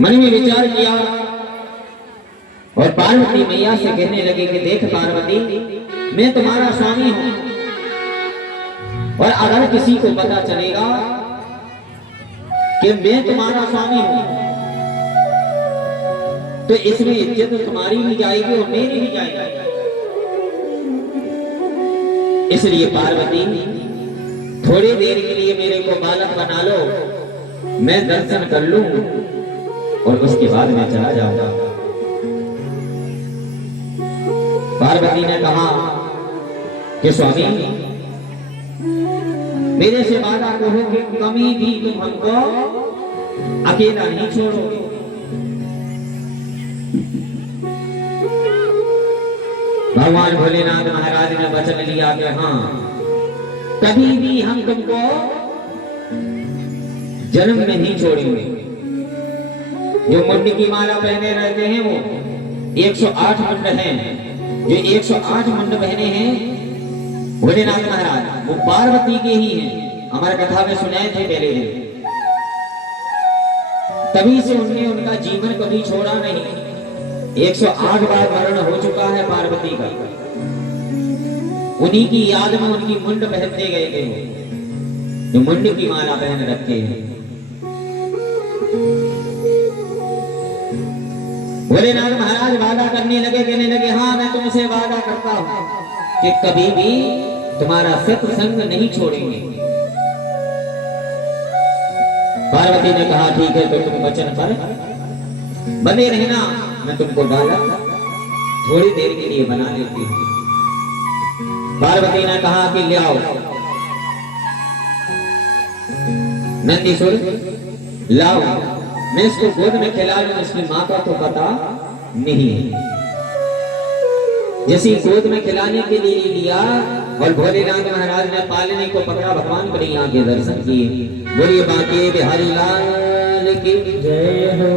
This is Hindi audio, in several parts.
मन में विचार किया और पार्वती मैया से कहने लगे कि देख पार्वती, मैं तुम्हारा स्वामी हूं और अगर किसी को पता चलेगा कि मैं तुम्हारा स्वामी हूं तो इसमें इज्जत तुम्हारी भी जाएगी और मेरी भी जाएगी। इसलिए पार्वती, थोड़ी देर के लिए मेरे को बालक बना लो, मैं दर्शन कर लूं और उसके बाद मैं चला जाऊंगा। पार्वती ने कहा कि स्वामी, मेरे से वादा करो कि कभी भी तुम हमको अकेला नहीं छोड़ोगे। भगवान भोलेनाथ महाराज ने वचन लिया कि हाँ, कभी भी हम तुमको जन्म में नहीं छोड़ेंगे। जो मुंड की माला पहने रहते हैं वो 108 मुंड हैं। जो 108 मुंड पहने हैं भोलेनाथ महाराज, वो पार्वती के ही हैं। हमारे कथा में सुनाए थे पहले दिन। तभी से उन्हें उनका जीवन कभी छोड़ा नहीं। 108 बार मरण हो चुका है पार्वती का। उन्हीं की याद में उनकी मुंड पहनते गए थे, जो मुंड की माला पहन रखे हैं। भोलेनाथ महाराज वादा करने लगे, कहने लगे हाँ, मैं तुमसे वादा करता हूं कि कभी भी तुम्हारा सत्संग नहीं छोड़ेंगे। पार्वती ने कहा ठीक है, तो तुम वचन पर बने रहना, मैं तुमको बालक थोड़ी देर के लिए बना लेती हूँ। पार्वती ने कहा कि ले आओ नंदीसुर, लाओ, मैं इसको गोद में खिला लूं, इसकी माँ का तो पता नहीं है। जैसे गोद में खिलाने के लिए लिया और भोलेनाथ महाराज ने पालने को पकड़ा, भगवान पर यहाँ के दर्शन किए। बोलिए बांके बिहारी लाल की जय हो।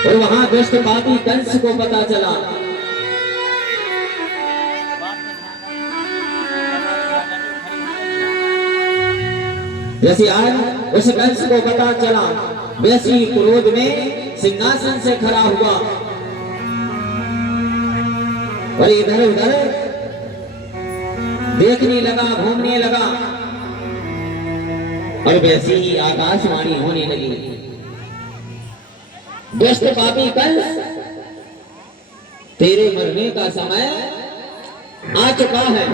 और वहां दुष्ट पापी कंस को पता चला। जैसे आज उस कंस को पता चला, वैसे ही क्रोध में सिंहासन से खड़ा हुआ और इधर उधर देखने लगा, घूमने लगा और वैसे ही आकाशवाणी होने लगी। दुष्ट पापी कंस, तेरे मरने का समय आ चुका है।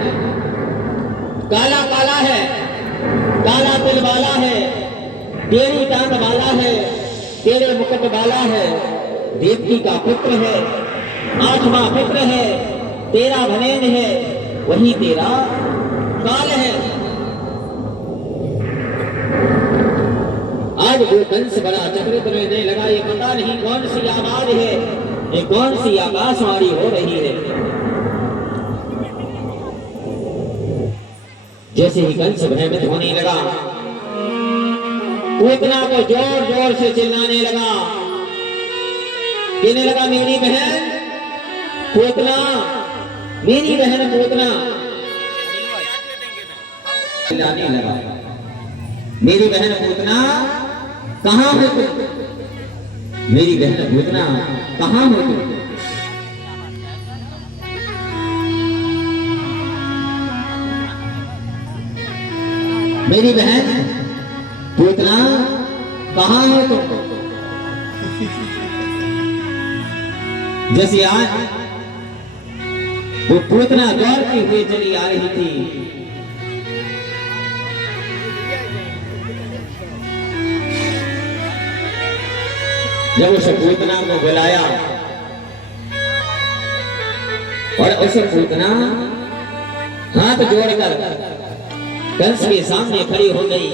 काला काला है, काला तिल वाला है, तेरी टांग वाला है, तेरे मुकुट वाला है, देवकी का पुत्र है, आठवां पुत्र है, तेरा भनेन है, वही तेरा काल है। आज वो कंस बड़ा चक्रित रहने लगा। ये पता नहीं कौन सी आवाज है, ये कौन सी आकाशवाणी हो रही है। जैसे ही कंस भयभीत होने लगा, पूतना को जोर जोर से चिल्लाने लगा, कहने लगा मेरी बहन पूतना, मेरी बहन पूतना। चिल्लाने लगा, मेरी बहन पूतना कहां हो तुम, मेरी बहन पूतना कहां हो तुम। मेरी बहन पूतना कहां हो तुम। जैसे आज वो पूतना दौड़ती हुई चली आ रही थी, जब उस पूतना को बुलाया और उस पूतना हाथ जोड़कर कंस के सामने खड़ी हो गई,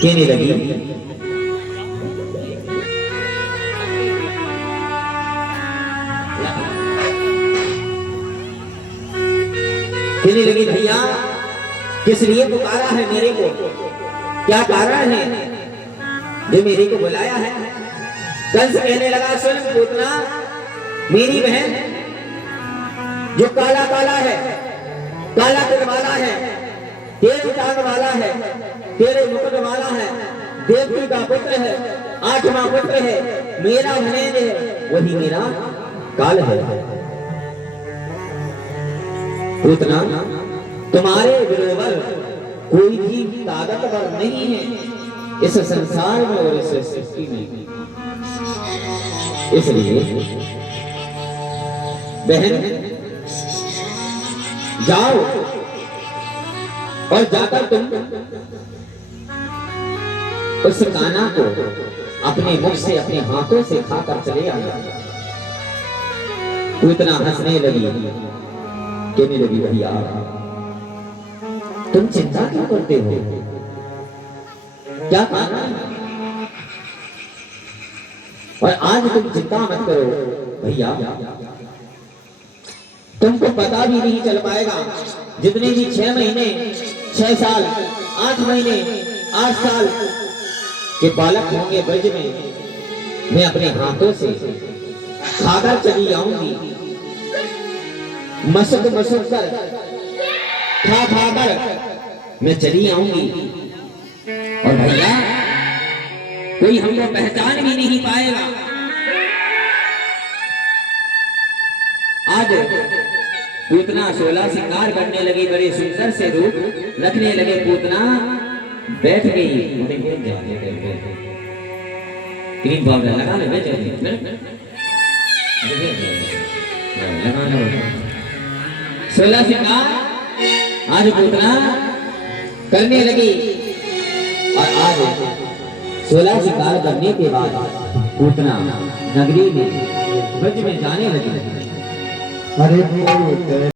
कहने लगी भैया किस लिए पुकारा है मेरे को, क्या कारण है जो मेरे को बुलाया है। कंस कहने लगा सुन पूतना, मेरी बहन जो काला काला है, काला तिल वाला है, तेरे टांग वाला है, तेरे मुकुट वाला है, देवकी का पुत्र है, 8वां पुत्र है, मेरा भनेंगे वही मेरा काल है। पूतना तुम्हारे बरोबर कोई भी ताकतवर नहीं है इस संसार में और इस सृष्टि में। इसलिए बहन जाओ और जाकर तुम उस कान्हा को अपने मुख से अपने हाथों से खाकर चले आना। पूतना हंसने लगी, कहने लगी भैया तुम चिंता क्यों करते हो, क्या कान्हा और आज तुम चिंता मत करो भैया, तुमको पता भी नहीं चल पाएगा। जितने भी 6 महीने 6 साल 8 महीने 8 साल के बालक होंगे ब्रज में, मैं अपने हाथों से खाकर चली आऊंगी, मसक मसक कर खा खा कर मैं चली आऊंगी। और भैया कोई हमको पहचान भी नहीं पाएगा। आज पूतना 16 श्रृंगार करने लगी, बड़े सुंदर से रूप रखने लगे। पूतना बैठ गई, क्रीम पाउडर लगा ले, बैठ गई 16 श्रृंगार आज पूतना करने लगी। और आज 16 श्रृंगार करने के बाद पूतना नगरी में ब्रज में जाने लगी। अरे